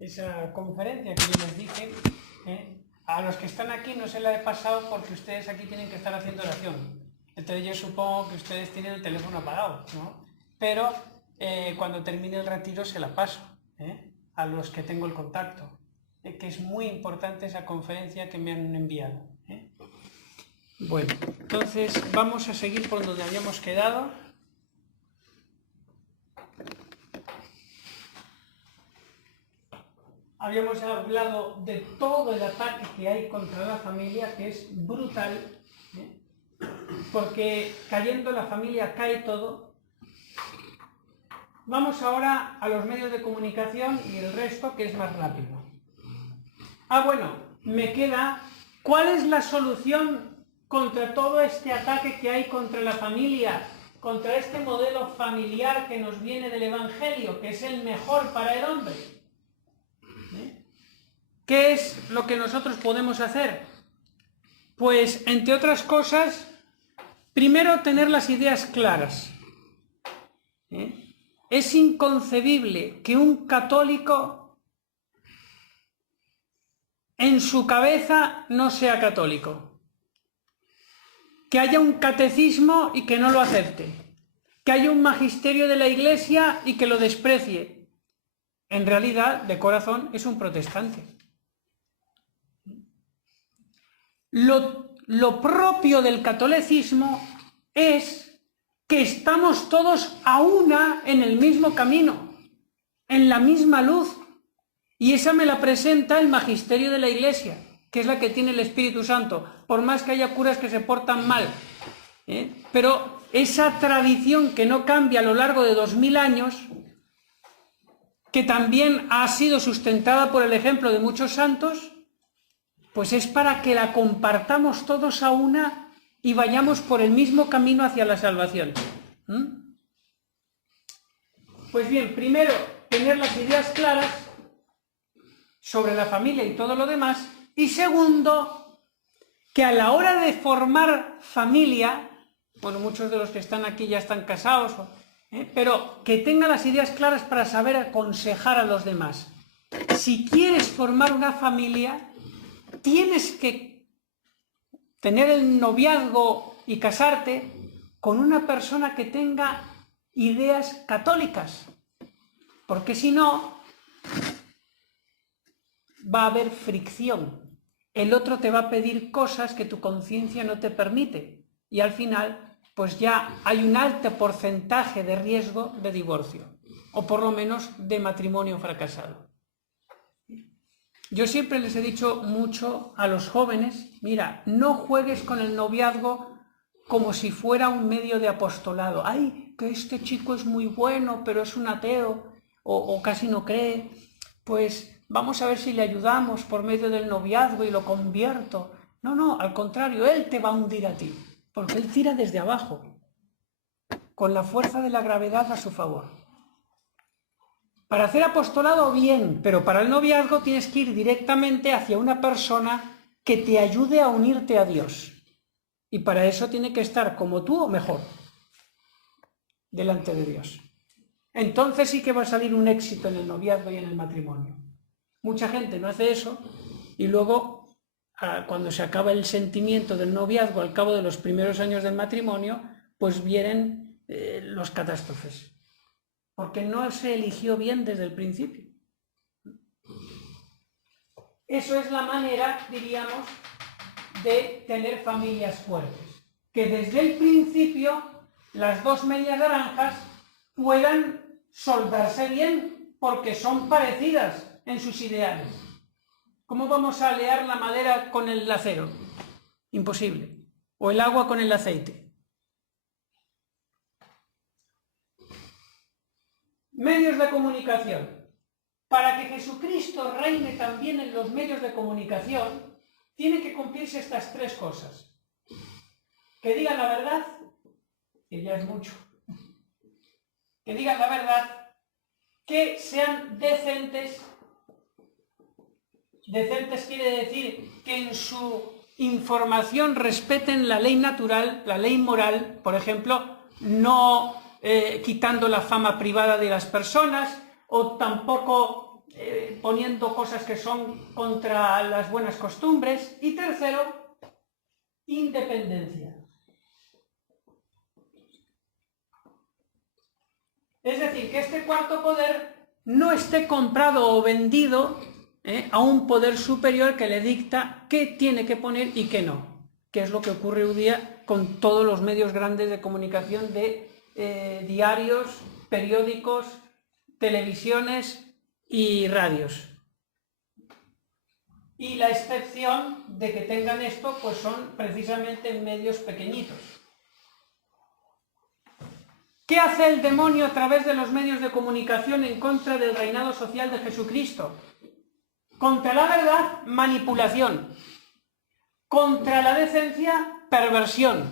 esa conferencia que yo les dije, a los que están aquí no se la he pasado porque ustedes aquí tienen que estar haciendo oración. Entonces yo supongo que ustedes tienen el teléfono apagado, ¿no? Pero cuando termine el retiro se la paso, a los que tengo el contacto, que es muy importante esa conferencia que me han enviado. Bueno, entonces vamos a seguir por donde habíamos quedado. Habíamos hablado de todo el ataque que hay contra la familia, que es brutal, porque cayendo la familia cae todo. Vamos ahora a los medios de comunicación y el resto, que es más rápido. Bueno, me queda, ¿cuál es la solución contra todo este ataque que hay contra la familia, contra este modelo familiar que nos viene del Evangelio, que es el mejor para el hombre? ¿Qué es lo que nosotros podemos hacer? Pues, entre otras cosas, primero tener las ideas claras. Es inconcebible que un católico en su cabeza no sea católico. Que haya un catecismo y que no lo acepte. Que haya un magisterio de la Iglesia y que lo desprecie. En realidad, de corazón, es un protestante. Lo propio del catolicismo es que estamos todos a una en el mismo camino, en la misma luz, y esa me la presenta el magisterio de la Iglesia, que es la que tiene el Espíritu Santo, por más que haya curas que se portan mal, pero esa tradición que no cambia a lo largo de 2000 años, que también ha sido sustentada por el ejemplo de muchos santos, pues es para que la compartamos todos a una y vayamos por el mismo camino hacia la salvación. Pues bien, primero, tener las ideas claras sobre la familia y todo lo demás, y segundo, que a la hora de formar familia, bueno, muchos de los que están aquí ya están casados, pero que tenga las ideas claras para saber aconsejar a los demás. Si quieres formar una familia, tienes que tener el noviazgo y casarte con una persona que tenga ideas católicas, porque si no, va a haber fricción. El otro te va a pedir cosas que tu conciencia no te permite y al final, pues ya hay un alto porcentaje de riesgo de divorcio, o por lo menos de matrimonio fracasado. Yo siempre les he dicho mucho a los jóvenes, mira, no juegues con el noviazgo como si fuera un medio de apostolado. Ay, que este chico es muy bueno, pero es un ateo, o casi no cree, pues vamos a ver si le ayudamos por medio del noviazgo y lo convierto. No, al contrario, él te va a hundir a ti, porque él tira desde abajo, con la fuerza de la gravedad a su favor. Para hacer apostolado, bien, pero para el noviazgo tienes que ir directamente hacia una persona que te ayude a unirte a Dios. Y para eso tiene que estar como tú o mejor, delante de Dios. Entonces sí que va a salir un éxito en el noviazgo y en el matrimonio. Mucha gente no hace eso y luego, cuando se acaba el sentimiento del noviazgo, al cabo de los primeros años del matrimonio, pues vienen los catástrofes. Porque no se eligió bien desde el principio. Eso es la manera, diríamos, de tener familias fuertes. Que desde el principio las dos medias naranjas puedan soldarse bien, porque son parecidas en sus ideales. ¿Cómo vamos a alear la madera con el acero? Imposible. O el agua con el aceite. Medios de comunicación. Para que Jesucristo reine también en los medios de comunicación, tienen que cumplirse estas tres cosas. Que digan la verdad, que ya es mucho. Que digan la verdad, que sean decentes. Decentes quiere decir que en su información respeten la ley natural, la ley moral, por ejemplo, no quitando la fama privada de las personas, o tampoco poniendo cosas que son contra las buenas costumbres. Y tercero, independencia. Es decir, que este cuarto poder no esté comprado o vendido a un poder superior que le dicta qué tiene que poner y qué no, que es lo que ocurre hoy día con todos los medios grandes de comunicación de diarios, periódicos, televisiones y radios. Y la excepción de que tengan esto, pues son precisamente medios pequeñitos. ¿Qué hace el demonio a través de los medios de comunicación en contra del reinado social de Jesucristo? Contra la verdad, manipulación. Contra la decencia, perversión.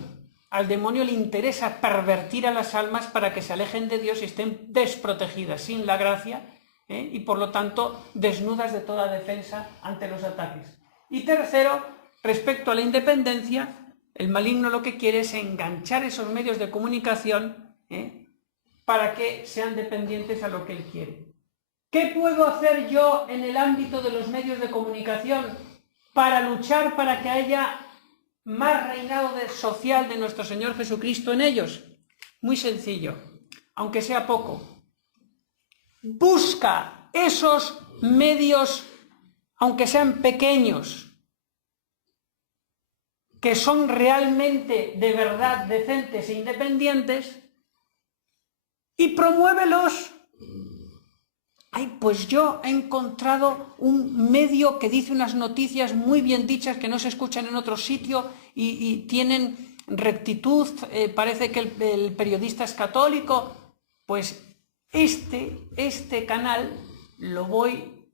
Al demonio le interesa pervertir a las almas para que se alejen de Dios y estén desprotegidas, sin la gracia, y por lo tanto desnudas de toda defensa ante los ataques. Y tercero, respecto a la independencia, el maligno lo que quiere es enganchar esos medios de comunicación para que sean dependientes a lo que él quiere. ¿Qué puedo hacer yo en el ámbito de los medios de comunicación para luchar para que haya más reinado social de nuestro Señor Jesucristo en ellos? Muy sencillo, aunque sea poco. Busca esos medios, aunque sean pequeños, que son realmente de verdad decentes e independientes, y promuévelos. Ay, pues yo he encontrado un medio que dice unas noticias muy bien dichas que no se escuchan en otro sitio y tienen rectitud, parece que el periodista es católico. Pues este canal lo voy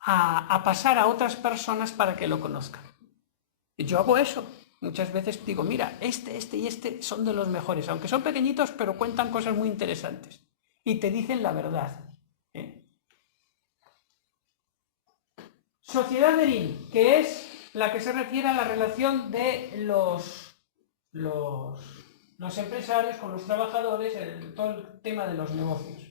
a pasar a otras personas para que lo conozcan. Yo hago eso. Muchas veces digo, mira, este y este son de los mejores, aunque son pequeñitos, pero cuentan cosas muy interesantes y te dicen la verdad. Sociedad Verín, que es la que se refiere a la relación de los empresarios con los trabajadores, todo el tema de los negocios.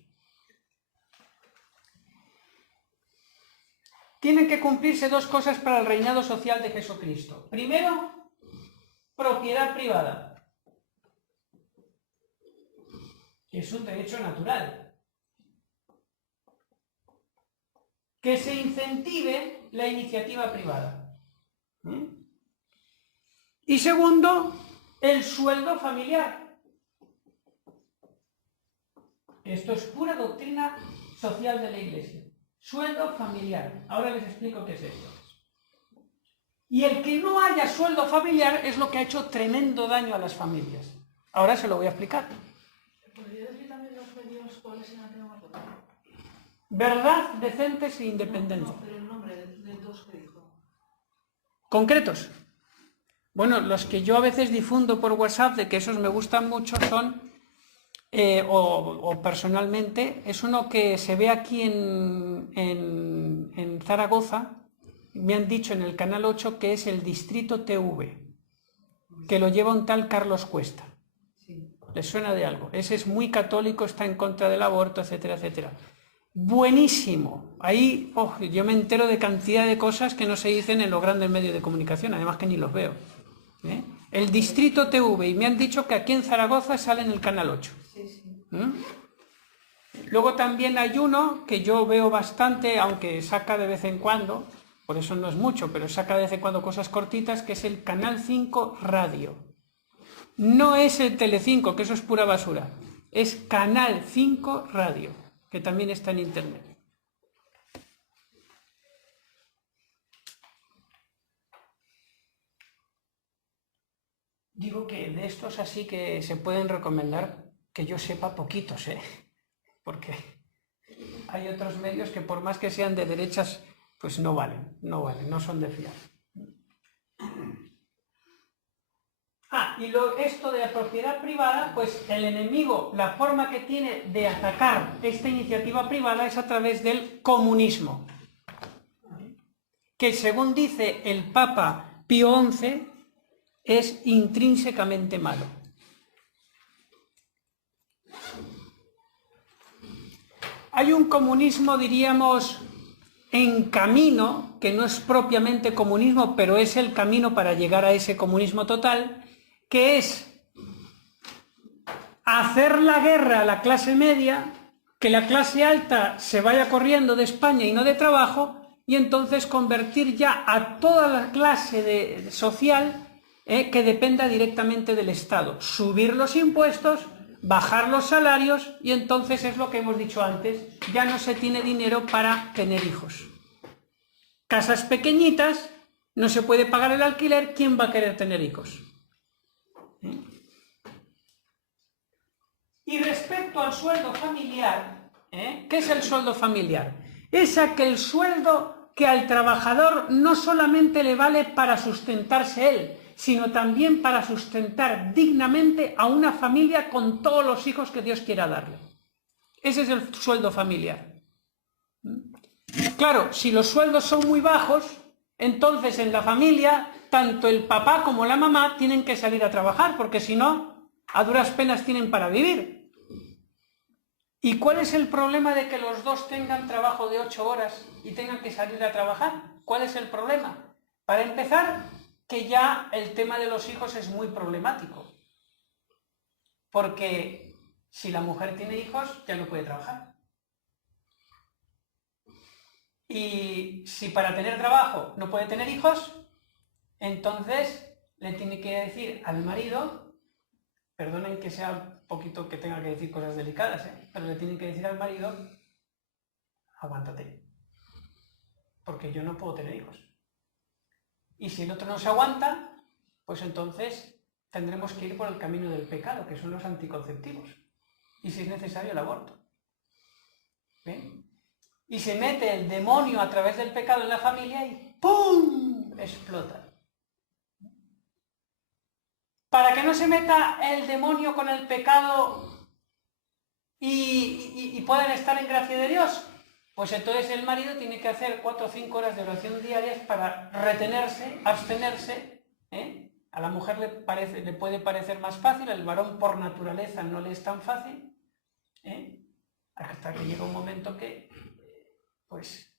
Tienen que cumplirse dos cosas para el reinado social de Jesucristo. Primero, propiedad privada, que es un derecho natural. Que se incentive la iniciativa privada. Y segundo, el sueldo familiar. Esto es pura doctrina social de la Iglesia. Sueldo familiar. Ahora les explico qué es esto. Y el que no haya sueldo familiar es lo que ha hecho tremendo daño a las familias. Ahora se lo voy a explicar. ¿Podría decir también los medios cuáles eran que no me acuerdo? Verdad, decentes e independencia. No, pero el nombre de dos que dijo. ¿Concretos? Bueno, los que yo a veces difundo por WhatsApp, de que esos me gustan mucho, son, o personalmente, es uno que se ve aquí en Zaragoza. Me han dicho en el Canal 8 que es el Distrito TV, que lo lleva un tal Carlos Cuesta. Sí. ¿Les suena de algo? Ese es muy católico, está en contra del aborto, etcétera, etcétera. Buenísimo. Ahí yo me entero de cantidad de cosas que no se dicen en los grandes medios de comunicación, además que ni los veo. El Distrito TV, y me han dicho que aquí en Zaragoza sale en el Canal 8. Sí, sí. Luego también hay uno que yo veo bastante, aunque saca de vez en cuando, por eso no es mucho, pero saca de vez en cuando cosas cortitas, que es el Canal 5 Radio. No es el Telecinco, que eso es pura basura. Es Canal 5 Radio, que también está en internet. Digo que de estos así que se pueden recomendar, que yo sepa poquitos, porque hay otros medios que por más que sean de derechas, pues no valen, no son de fiar. Y esto de la propiedad privada, pues el enemigo, la forma que tiene de atacar esta iniciativa privada es a través del comunismo, que según dice el Papa Pío XI, es intrínsecamente malo. Hay un comunismo, diríamos, en camino, que no es propiamente comunismo, pero es el camino para llegar a ese comunismo total, que es hacer la guerra a la clase media, que la clase alta se vaya corriendo de España y no de trabajo, y entonces convertir ya a toda la clase social que dependa directamente del Estado, subir los impuestos, bajar los salarios, y entonces es lo que hemos dicho antes, ya no se tiene dinero para tener hijos. Casas pequeñitas, no se puede pagar el alquiler, ¿quién va a querer tener hijos? Y respecto al sueldo familiar, ¿qué es el sueldo familiar? Es aquel sueldo que al trabajador no solamente le vale para sustentarse él, sino también para sustentar dignamente a una familia con todos los hijos que Dios quiera darle. Ese es el sueldo familiar. Claro, si los sueldos son muy bajos, entonces en la familia, tanto el papá como la mamá tienen que salir a trabajar, porque si no, a duras penas tienen para vivir. ¿Y cuál es el problema de que los dos tengan trabajo de 8 horas y tengan que salir a trabajar? ¿Cuál es el problema? Para empezar, que ya el tema de los hijos es muy problemático. Porque si la mujer tiene hijos, ya no puede trabajar. Y si para tener trabajo no puede tener hijos, entonces le tiene que decir al marido, perdonen que sea un poquito que tenga que decir cosas delicadas, pero le tiene que decir al marido, aguántate, porque yo no puedo tener hijos. Y si el otro no se aguanta, pues entonces tendremos que ir por el camino del pecado, que son los anticonceptivos. Y si es necesario, el aborto. ¿Ven? Y se mete el demonio a través del pecado en la familia y ¡pum!, explota. Para que no se meta el demonio con el pecado y puedan estar en gracia de Dios, pues entonces el marido tiene que hacer 4 o 5 horas de oración diarias para retenerse, abstenerse. A la mujer le puede parecer más fácil, al varón por naturaleza no le es tan fácil, hasta que llega un momento que, pues,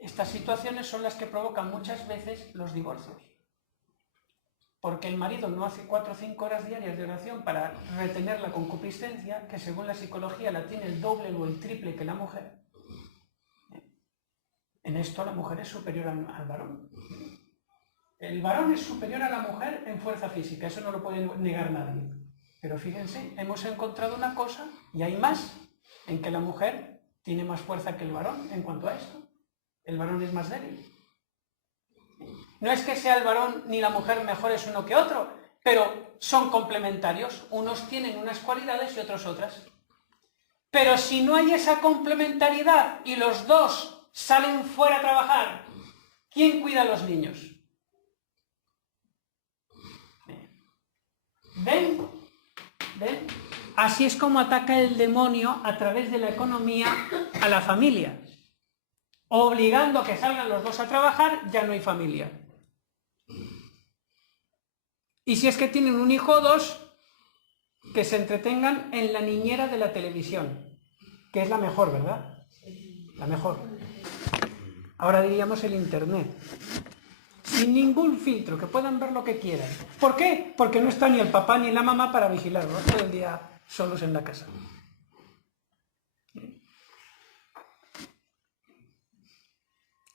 estas situaciones son las que provocan muchas veces los divorcios. Porque el marido no hace 4 o 5 horas diarias de oración para retener la concupiscencia, que según la psicología la tiene el doble o el triple que la mujer. En esto la mujer es superior al varón. El varón es superior a la mujer en fuerza física, eso no lo puede negar nadie. Pero fíjense, hemos encontrado una cosa, y hay más, en que la mujer tiene más fuerza que el varón en cuanto a esto. El varón es más débil. No es que sea el varón ni la mujer mejores uno que otro, pero son complementarios. Unos tienen unas cualidades y otros otras. Pero si no hay esa complementariedad y los dos salen fuera a trabajar, ¿quién cuida a los niños? ¿Ven? ¿Ven? Así es como ataca el demonio a través de la economía a la familia. Obligando a que salgan los dos a trabajar, ya no hay familia. Y si es que tienen un hijo o dos, que se entretengan en la niñera de la televisión, que es la mejor, ¿verdad? La mejor. Ahora diríamos el internet. Sin ningún filtro, que puedan ver lo que quieran. ¿Por qué? Porque no está ni el papá ni la mamá para vigilarlos, todo el día solos en la casa.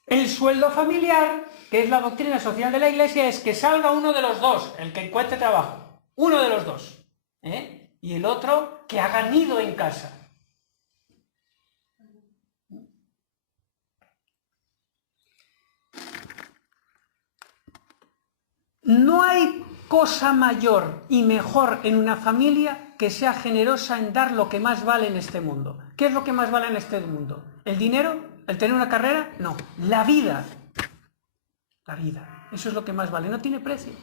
El sueldo familiar, que es la doctrina social de la Iglesia, es que salga uno de los dos, el que encuentre trabajo, uno de los dos, y el otro que haga nido en casa. No hay cosa mayor y mejor en una familia que sea generosa en dar lo que más vale en este mundo. ¿Qué es lo que más vale en este mundo? ¿El dinero? ¿El tener una carrera? No, la vida. La vida. Eso es lo que más vale, no tiene precio.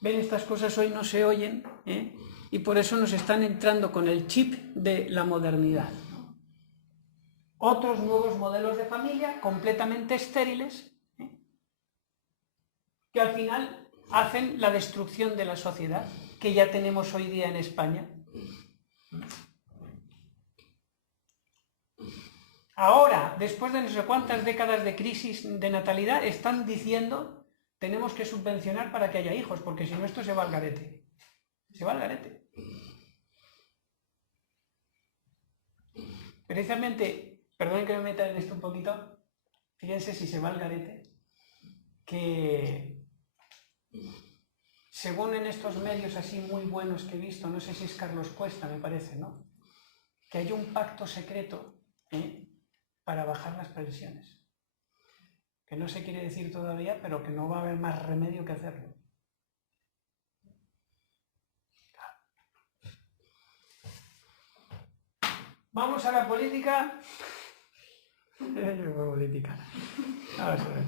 Ven, estas cosas hoy no se oyen, y por eso nos están entrando con el chip de la modernidad. Otros nuevos modelos de familia completamente estériles, que al final hacen la destrucción de la sociedad que ya tenemos hoy día en España. Ahora, después de no sé cuántas décadas de crisis de natalidad, están diciendo tenemos que subvencionar para que haya hijos, porque si no esto se va al garete. Se va al garete. Precisamente, perdonen que me meta en esto un poquito, fíjense si se va al garete, que según en estos medios así muy buenos que he visto, no sé si es Carlos Cuesta, me parece, ¿no? Que hay un pacto secreto para bajar las pensiones. Que no se quiere decir todavía, pero que no va a haber más remedio que hacerlo. Vamos a la política. Vamos a ver.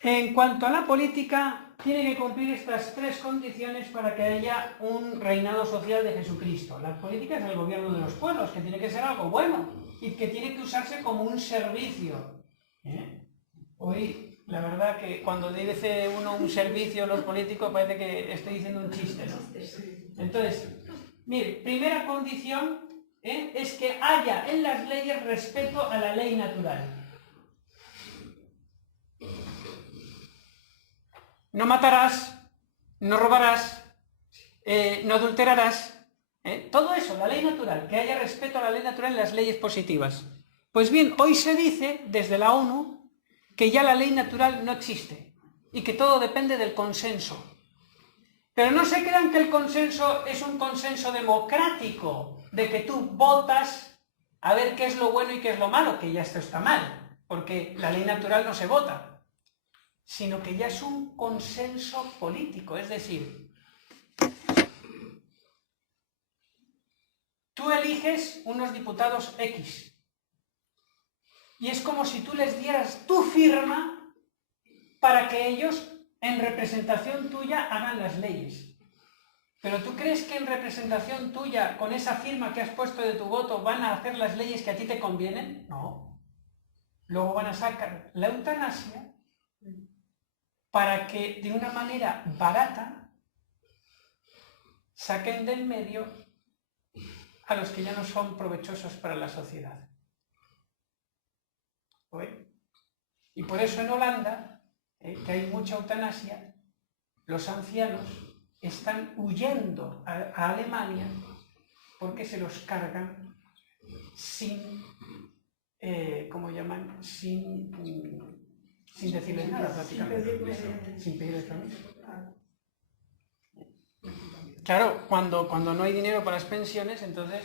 En cuanto a la política, tiene que cumplir estas tres condiciones para que haya un reinado social de Jesucristo. La política es el gobierno de los pueblos, que tiene que ser algo bueno y que tiene que usarse como un servicio. Hoy, la verdad que cuando dice uno un servicio a los políticos parece que estoy diciendo un chiste, ¿no? Entonces, mire, primera condición es que haya en las leyes respeto a la ley natural. No matarás, no robarás, no adulterarás. Todo eso, la ley natural, que haya respeto a la ley natural en las leyes positivas. Pues bien, hoy se dice, desde la ONU, que ya la ley natural no existe y que todo depende del consenso. Pero no se crean que el consenso es un consenso democrático, de que tú votas a ver qué es lo bueno y qué es lo malo, que ya esto está mal, porque la ley natural no se vota, sino que ya es un consenso político, es decir, tú eliges unos diputados X y es como si tú les dieras tu firma para que ellos, en representación tuya, hagan las leyes. Pero ¿tú crees que en representación tuya, con esa firma que has puesto de tu voto, van a hacer las leyes que a ti te convienen? No. Luego van a sacar la eutanasia para que de una manera barata saquen del medio a los que ya no son provechosos para la sociedad. ¿Oye? Y por eso en Holanda, que hay mucha eutanasia, los ancianos están huyendo a Alemania porque se los cargan sin, ¿cómo llaman? Sin decirles nada, prácticamente. Sin pedirles permiso. Claro, cuando no hay dinero para las pensiones, entonces,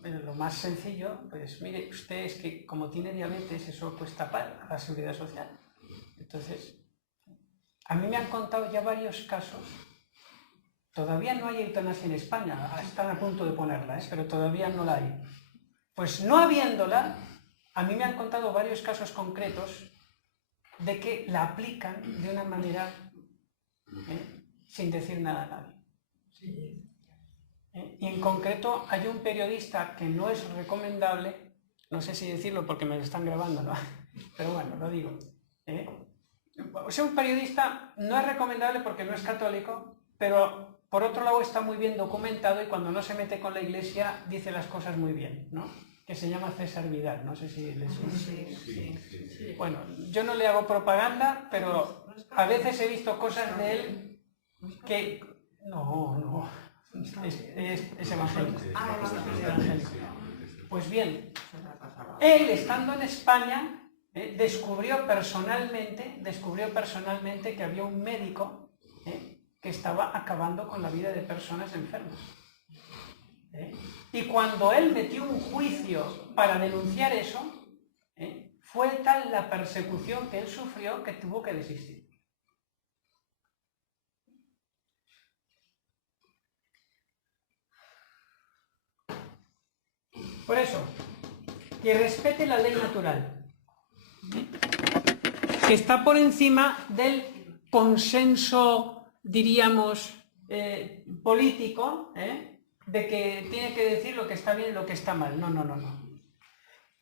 bueno, lo más sencillo, pues mire, usted es que como tiene diabetes, eso cuesta para la seguridad social. Entonces, a mí me han contado ya varios casos. Todavía no hay eutanasia en España, están a punto de ponerla, pero todavía no la hay. Pues no habiéndola, a mí me han contado varios casos concretos de que la aplican de una manera sin decir nada a nadie. Y en concreto hay un periodista que no es recomendable, no sé si decirlo porque me lo están grabando, ¿no? Pero bueno, lo digo. O sea, un periodista no es recomendable porque no es católico, pero por otro lado está muy bien documentado y cuando no se mete con la iglesia dice las cosas muy bien, ¿no? Que se llama César Vidal, no sé si les suena. Sí. Bueno, yo no le hago propaganda, pero a veces he visto cosas de él que... No, es evangélico. Pues bien, él estando en España descubrió personalmente que había un médico que estaba acabando con la vida de personas enfermas. Y cuando él metió un juicio para denunciar eso, fue tal la persecución que él sufrió que tuvo que desistir. Por eso, que respete la ley natural, que está por encima del consenso, diríamos, político, de que tiene que decir lo que está bien y lo que está mal. No.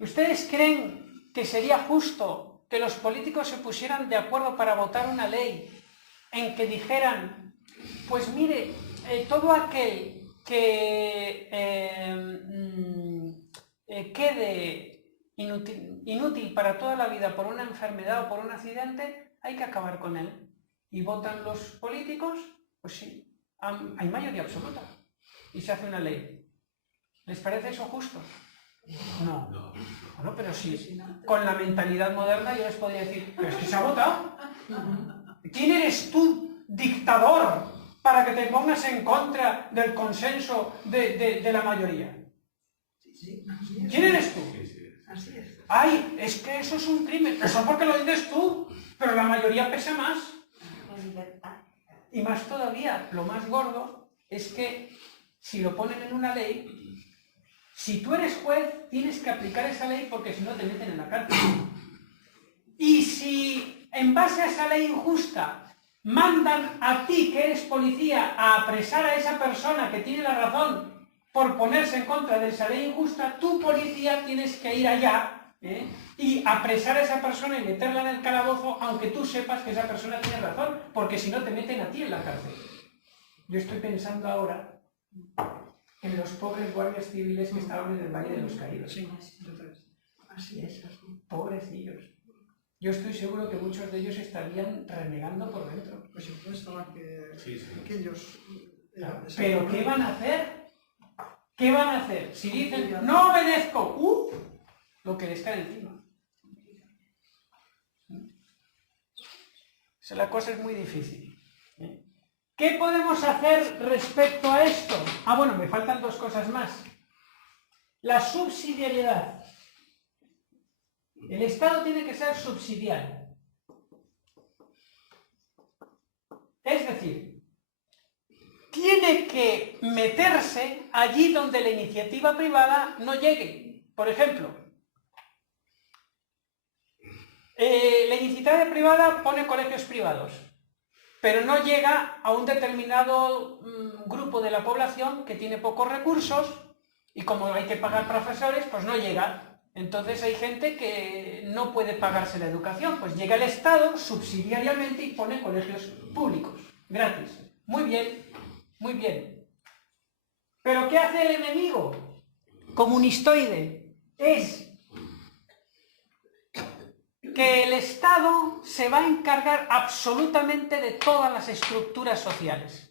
¿Ustedes creen que sería justo que los políticos se pusieran de acuerdo para votar una ley en que dijeran, pues mire, todo aquel que quede inútil para toda la vida por una enfermedad o por un accidente, hay que acabar con él. Y votan los políticos, pues sí, hay mayoría absoluta. Y se hace una ley. ¿Les parece eso justo? No. Bueno, pero sí, con la mentalidad moderna yo les podría decir, pero es que se ha votado. ¿Quién eres tú, dictador, para que te pongas en contra del consenso de la mayoría? ¿Quién eres tú? Ay, es que eso es un crimen. Eso porque lo dices tú, pero la mayoría pesa más. Y más todavía, lo más gordo es que si lo ponen en una ley, si tú eres juez, tienes que aplicar esa ley porque si no te meten en la cárcel. Y si en base a esa ley injusta mandan a ti, que eres policía, a apresar a esa persona que tiene la razón por ponerse en contra de esa ley injusta, tú, policía, tienes que ir allá y apresar a esa persona y meterla en el calabozo, aunque tú sepas que esa persona tiene razón, porque si no te meten a ti en la cárcel. Yo estoy pensando ahora en los pobres guardias civiles que estaban en el Valle de los Caídos. Sí, así es. Pobrecillos. Yo estoy seguro que muchos de ellos estarían renegando por dentro. Por supuesto, que ellos... ¿Pero qué van a hacer? ¿Qué van a hacer? Si dicen, no obedezco, lo que les cae encima. O sea, la cosa es muy difícil. ¿Qué podemos hacer respecto a esto? Bueno, me faltan dos cosas más. La subsidiariedad. El Estado tiene que ser subsidiario. Es decir, tiene que meterse allí donde la iniciativa privada no llegue. Por ejemplo, la iniciativa privada pone colegios privados, pero no llega a un determinado grupo de la población que tiene pocos recursos y como hay que pagar profesores, pues no llega. Entonces hay gente que no puede pagarse la educación, pues llega el Estado subsidiariamente y pone colegios públicos, gratis. Muy bien, muy bien. ¿Pero qué hace el enemigo comunistoide? Es que el Estado se va a encargar absolutamente de todas las estructuras sociales,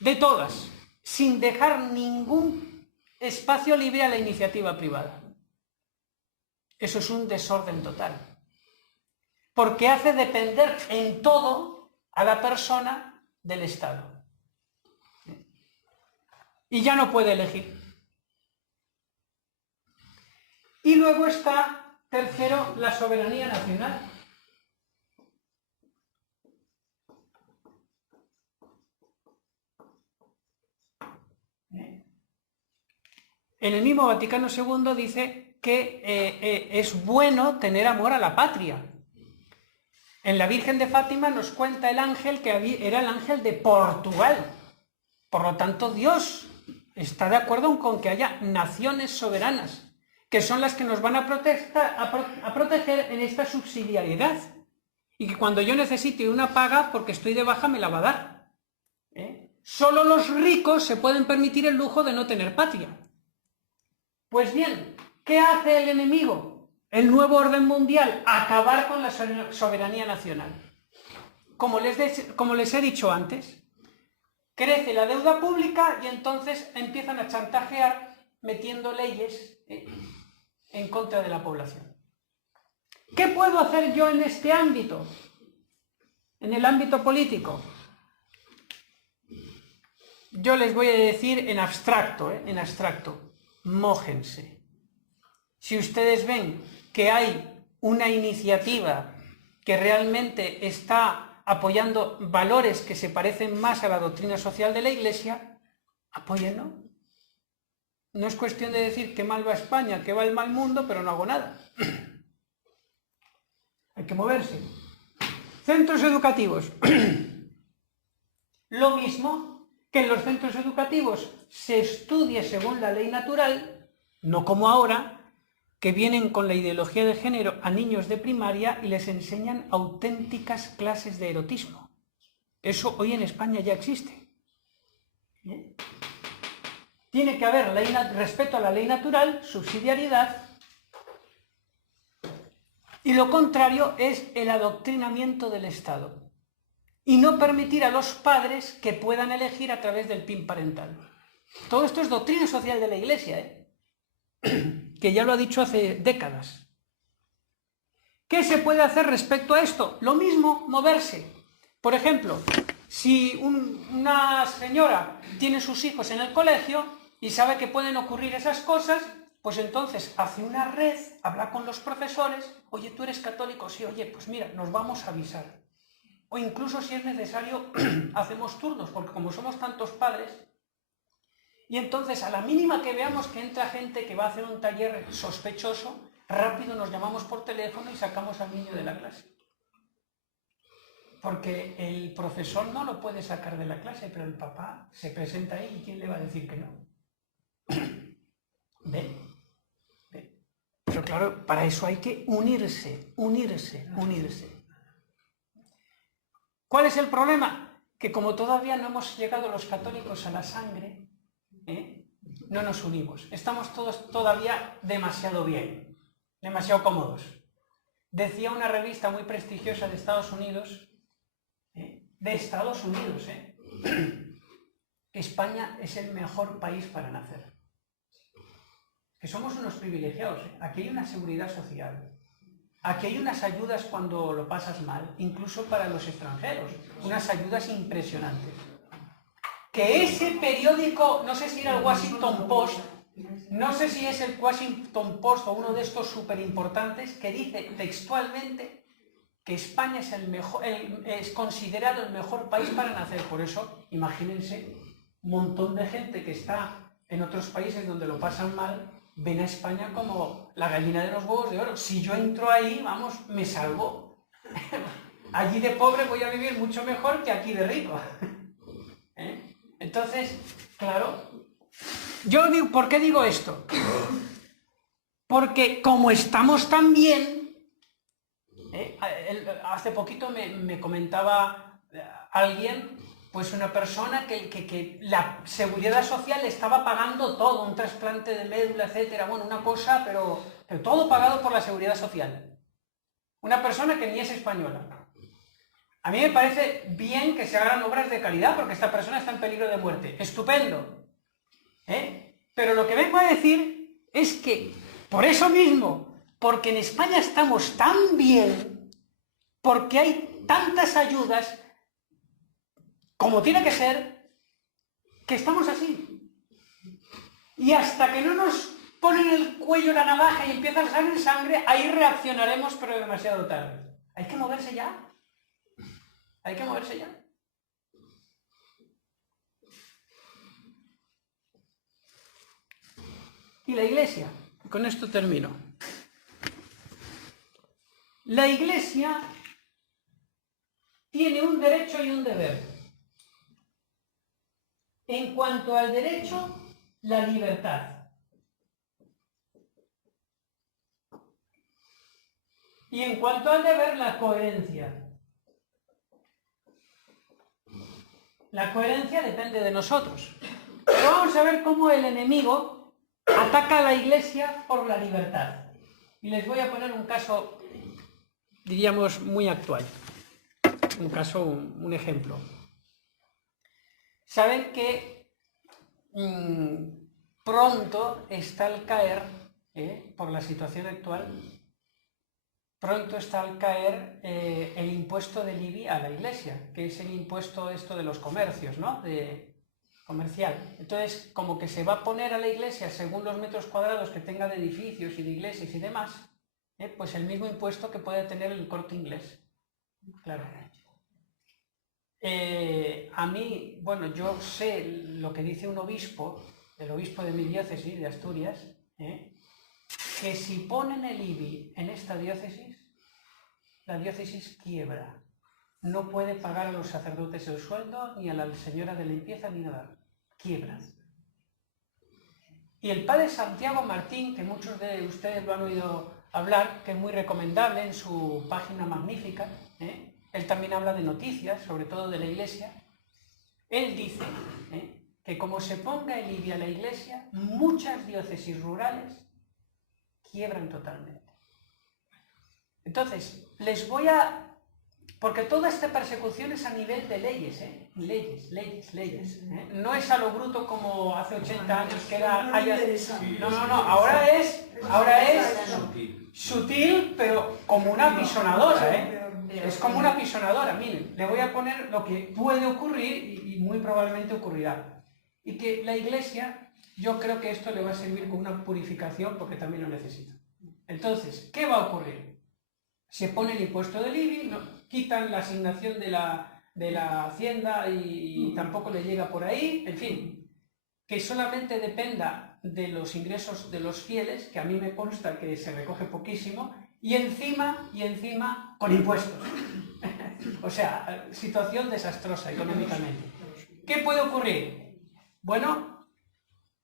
de todas, sin dejar ningún espacio libre a la iniciativa privada. Eso es un desorden total, porque hace depender en todo a la persona del Estado. Y ya no puede elegir. Y luego está, tercero, la soberanía nacional. En el mismo Vaticano II dice que es bueno tener amor a la patria. En la Virgen de Fátima nos cuenta el ángel que era el ángel de Portugal. Por lo tanto, Dios está de acuerdo con que haya naciones soberanas, que son las que nos van a proteger en esta subsidiariedad. Y que cuando yo necesite una paga, porque estoy de baja, me la va a dar. Solo los ricos se pueden permitir el lujo de no tener patria. Pues bien, ¿qué hace el enemigo? El nuevo orden mundial, acabar con la soberanía nacional. Como les he dicho antes, crece la deuda pública y entonces empiezan a chantajear metiendo leyes en contra de la población. ¿Qué puedo hacer yo en este ámbito? En el ámbito político. Yo les voy a decir en abstracto, mójense. Si ustedes ven que hay una iniciativa que realmente está apoyando valores que se parecen más a la doctrina social de la Iglesia, apóyenlo. No es cuestión de decir que mal va España, que va el mal mundo, pero no hago nada. Hay que moverse. Centros educativos. Lo mismo que en los centros educativos se estudie según la ley natural, no como ahora, que vienen con la ideología de género a niños de primaria y les enseñan auténticas clases de erotismo. Eso hoy en España ya existe. ¿Bien? Tiene que haber respeto a la ley natural, subsidiariedad, y lo contrario es el adoctrinamiento del Estado. Y no permitir a los padres que puedan elegir a través del PIN parental. Todo esto es doctrina social de la Iglesia, que ya lo ha dicho hace décadas. ¿Qué se puede hacer respecto a esto? Lo mismo, moverse. Por ejemplo, si una señora tiene sus hijos en el colegio y sabe que pueden ocurrir esas cosas, pues entonces hace una red, habla con los profesores, oye, ¿tú eres católico? Sí, oye, pues mira, nos vamos a avisar. O incluso si es necesario, hacemos turnos, porque como somos tantos padres, y entonces a la mínima que veamos que entra gente que va a hacer un taller sospechoso, rápido nos llamamos por teléfono y sacamos al niño de la clase. Porque el profesor no lo puede sacar de la clase, pero el papá se presenta ahí y ¿quién le va a decir que no? ¿Ven? Pero claro, para eso hay que unirse. ¿Cuál es el problema? Que como todavía no hemos llegado los católicos a la sangre, no nos unimos. Estamos todos todavía demasiado bien, demasiado cómodos. Decía una revista muy prestigiosa de Estados Unidos, que España es el mejor país para nacer. Que somos unos privilegiados. Aquí hay una seguridad social. Aquí hay unas ayudas cuando lo pasas mal, incluso para los extranjeros. Unas ayudas impresionantes. Que ese periódico, no sé si era el Washington Post, no sé si es el Washington Post o uno de estos súper importantes, que dice textualmente que España es considerado el mejor país para nacer. Por eso, imagínense, un montón de gente que está en otros países donde lo pasan mal, ven a España como la gallina de los huevos de oro. Si yo entro ahí, vamos, me salvo. Allí de pobre voy a vivir mucho mejor que aquí de rico. Entonces, claro, yo digo, ¿por qué digo esto? Porque como estamos tan bien, hace poquito me comentaba alguien, pues una persona que la seguridad social le estaba pagando todo, un trasplante de médula, etcétera, bueno, una cosa, pero todo pagado por la seguridad social. Una persona que ni es española. A mí me parece bien que se hagan obras de caridad, porque esta persona está en peligro de muerte. Estupendo. Pero lo que vengo a decir es que, por eso mismo, porque en España estamos tan bien, porque hay tantas ayudas, como tiene que ser, que estamos así. Y hasta que no nos ponen el cuello la navaja y empieza a salir sangre, ahí reaccionaremos, pero demasiado tarde. Hay que moverse ya. Hay que moverse ya. Y la Iglesia, con esto termino. La Iglesia tiene un derecho y un deber. En cuanto al derecho, la libertad. Y en cuanto al deber, la coherencia. La coherencia depende de nosotros. Pero vamos a ver cómo el enemigo ataca a la Iglesia por la libertad. Y les voy a poner un caso, diríamos, muy actual. Un caso, un ejemplo. Saben que pronto está al caer, por la situación actual, pronto está al caer el impuesto del IBI a la Iglesia, que es el impuesto esto de los comercios, ¿no? Comercial. Entonces, como que se va a poner a la Iglesia según los metros cuadrados que tenga de edificios y de iglesias y demás, pues el mismo impuesto que puede tener el Corte Inglés. Claro. A mí, bueno, yo sé lo que dice un obispo, el obispo de mi diócesis, de Asturias, que si ponen el IBI en esta diócesis, la diócesis quiebra. No puede pagar a los sacerdotes el sueldo, ni a la señora de limpieza, ni nada. Quiebra. Y el padre Santiago Martín, que muchos de ustedes lo han oído hablar, que es muy recomendable en su página magnífica, él también habla de noticias, sobre todo de la Iglesia. Él dice que como se ponga en lidia la Iglesia, muchas diócesis rurales quiebran totalmente. Entonces, les voy a... Porque toda esta persecución es a nivel de leyes, leyes. No es a lo bruto como hace 80 años que era... No, ahora es sutil, pero como una apisonadora, Es como una apisonadora. Miren, le voy a poner lo que puede ocurrir y muy probablemente ocurrirá. Y que la Iglesia, yo creo que esto le va a servir como una purificación porque también lo necesita. Entonces, ¿qué va a ocurrir? Se pone el impuesto del IBI, quitan la asignación de la Hacienda y tampoco le llega por ahí, en fin, que solamente dependa de los ingresos de los fieles, que a mí me consta que se recoge poquísimo, y encima con impuestos. O sea, situación desastrosa económicamente. ¿Qué puede ocurrir? Bueno,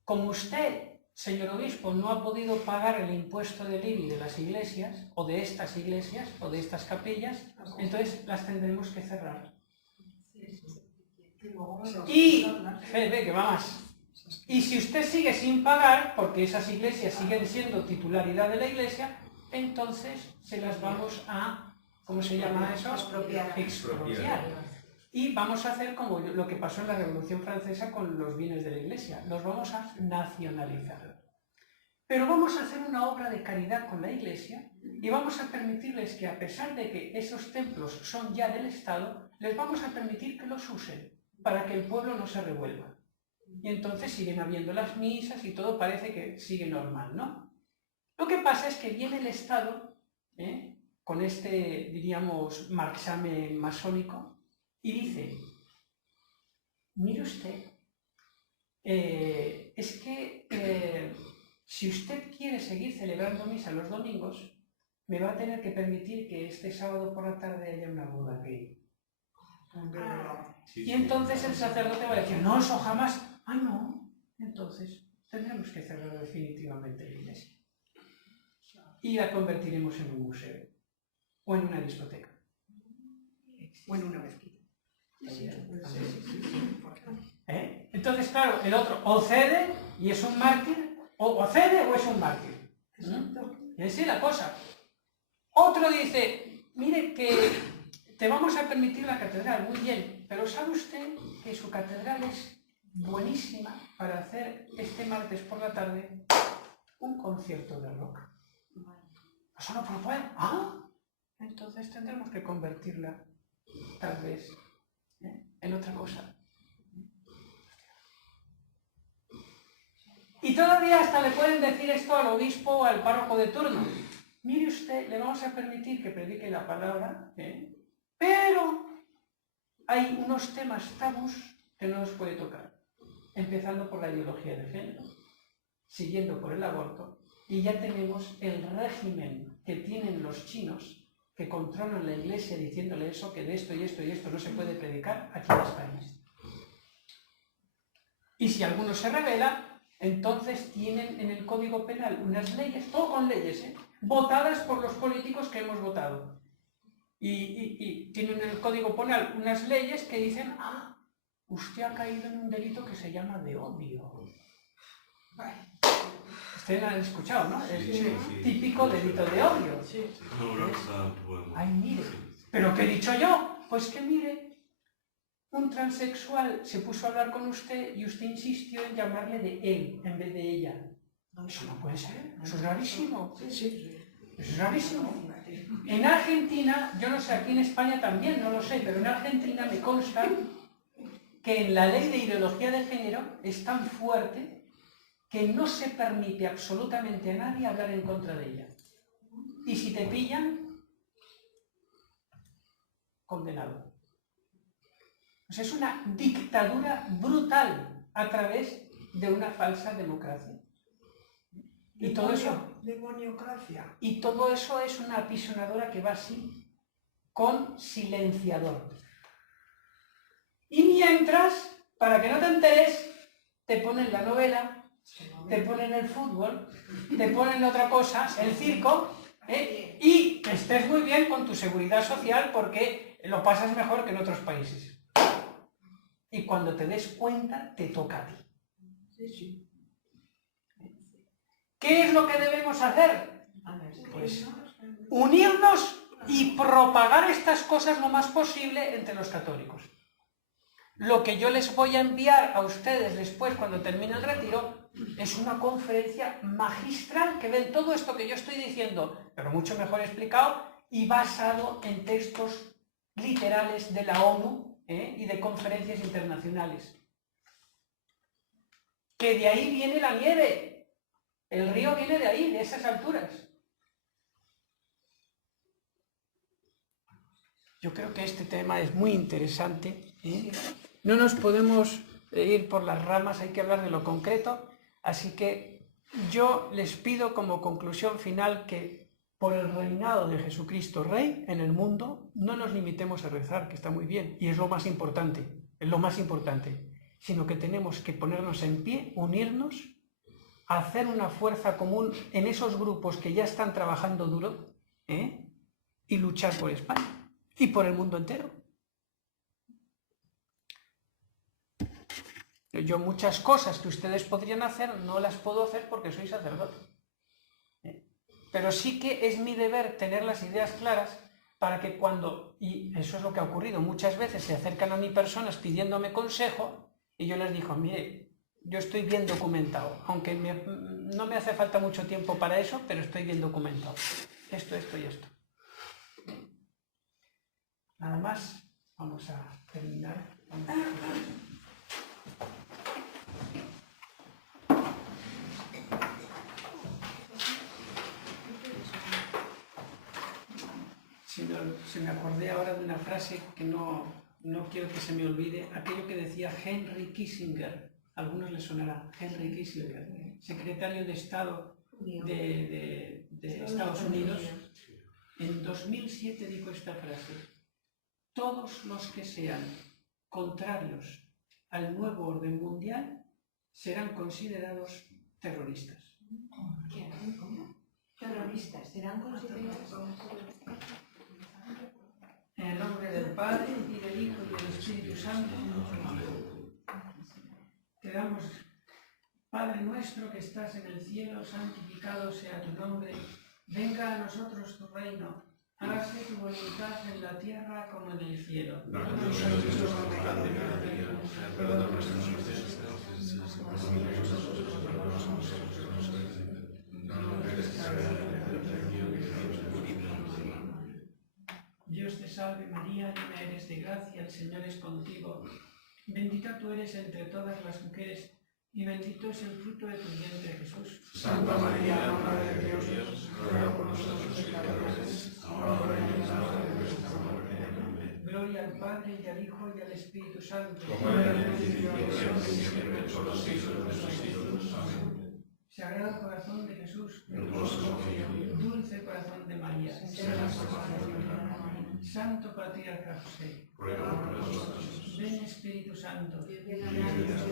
como usted, señor obispo, no ha podido pagar el impuesto del IBI de las iglesias, o de estas capillas, entonces las tendremos que cerrar. Y, que va más. Y si usted sigue sin pagar, porque esas iglesias siguen siendo titularidad de la iglesia, entonces se las vamos a, ¿cómo se llama eso? Expropiar. Y vamos a hacer como lo que pasó en la Revolución Francesa con los bienes de la iglesia, los vamos a nacionalizar. Pero vamos a hacer una obra de caridad con la iglesia y vamos a permitirles que, a pesar de que esos templos son ya del Estado, les vamos a permitir que los usen para que el pueblo no se revuelva. Y entonces siguen habiendo las misas y todo parece que sigue normal, ¿no? Lo que pasa es que viene el Estado, con este, diríamos, marxame masónico, y dice, mire usted, es que si usted quiere seguir celebrando misa los domingos, me va a tener que permitir que este sábado por la tarde haya una boda gay. Y entonces el sacerdote va a decir, no, eso jamás. ¡Ay, no! Entonces tendremos que cerrar definitivamente la iglesia. Y la convertiremos en un museo. O en una discoteca. O en una mezquita. Entonces, claro, el otro o cede y es un mártir, o cede o es un mártir. Y así es la cosa. Otro dice, mire que te vamos a permitir la catedral, muy bien, pero ¿sabe usted que su catedral es buenísima para hacer este martes por la tarde un concierto de rock? ¿Eso no puede? Entonces tendremos que convertirla, tal vez, en otra cosa. Y todavía hasta le pueden decir esto al obispo o al párroco de turno. Mire usted, le vamos a permitir que predique la palabra, pero hay unos temas tabús que no nos puede tocar. Empezando por la ideología de género, siguiendo por el aborto, y ya tenemos el régimen que tienen los chinos que controlan la iglesia diciéndole eso, que de esto y esto y esto no se puede predicar aquí en España. Y si alguno se revela, entonces tienen en el Código Penal unas leyes, todo con leyes, votadas por los políticos que hemos votado. Y tienen en el Código Penal unas leyes que dicen, usted ha caído en un delito que se llama de odio. Ustedes lo han escuchado, ¿no? Es típico delito de odio. Ay, mire. ¿Pero qué he dicho yo? Pues que mire, un transexual se puso a hablar con usted y usted insistió en llamarle de él en vez de ella. Eso no puede ser, eso es gravísimo. Eso es gravísimo. En Argentina, yo no sé, aquí en España también, no lo sé, pero en Argentina me consta que en la ley de ideología de género es tan fuerte que no se permite absolutamente a nadie hablar en contra de ella. Y si te pillan, condenado. O sea, es una dictadura brutal a través de una falsa democracia. Y todo eso, demoniocracia. Y todo eso es una apisonadora que va así, con silenciador. Y mientras, para que no te enteres, te ponen la novela te ponen el fútbol, te ponen otra cosa, el circo, y estés muy bien con tu seguridad social porque lo pasas mejor que en otros países. Y cuando te des cuenta, te toca a ti. ¿Qué es lo que debemos hacer? Pues unirnos y propagar estas cosas lo más posible entre los católicos. Lo que yo les voy a enviar a ustedes después, cuando termine el retiro, es una conferencia magistral que ven todo esto que yo estoy diciendo, pero mucho mejor explicado y basado en textos literales de la ONU y de conferencias internacionales. Que de ahí viene la nieve. El río viene de ahí, de esas alturas. Yo creo que este tema es muy interesante. No nos podemos ir por las ramas, hay que hablar de lo concreto. Así que yo les pido como conclusión final que por el reinado de Jesucristo Rey en el mundo no nos limitemos a rezar, que está muy bien, y es lo más importante, sino que tenemos que ponernos en pie, unirnos, hacer una fuerza común en esos grupos que ya están trabajando duro, y luchar por España y por el mundo entero. Yo muchas cosas que ustedes podrían hacer no las puedo hacer porque soy sacerdote. Pero sí que es mi deber tener las ideas claras para que cuando, y eso es lo que ha ocurrido, muchas veces se acercan a mí personas pidiéndome consejo y yo les digo, mire, yo estoy bien documentado, aunque no me hace falta mucho tiempo para eso, pero estoy bien documentado. Esto y esto. Nada más, vamos a terminar. Se me acordé ahora de una frase que no quiero que se me olvide, aquello que decía Henry Kissinger, a algunos les sonará, Henry Kissinger, secretario de Estado de Estados Unidos. En 2007 dijo esta frase: todos los que sean contrarios al nuevo orden mundial serán considerados terroristas. Terroristas serán considerados. En el nombre del Padre, y del Hijo, y del Espíritu Santo. Te damos, Padre nuestro que estás en el cielo, santificado sea tu nombre. Venga a nosotros tu reino. Hágase tu voluntad en la tierra como en el cielo. Dios te salve María, llena eres de gracia, el Señor es contigo. Bendita tú eres entre todas las mujeres, y bendito es el fruto de tu vientre, Jesús. Santa María, Madre de Dios, ruega por nosotros pecadores, ahora y en la hora de nuestra muerte. Amén. Gloria al Padre, y al Hijo, y al Espíritu Santo. Como era en el principio, ahora y siempre, por los siglos de los siglos. Amén. Sagrado corazón de Jesús, En vos confío. dulce corazón de María, Santo Patriarca José, Ruega por nosotros. ven Espíritu Santo, Ven a nosotros.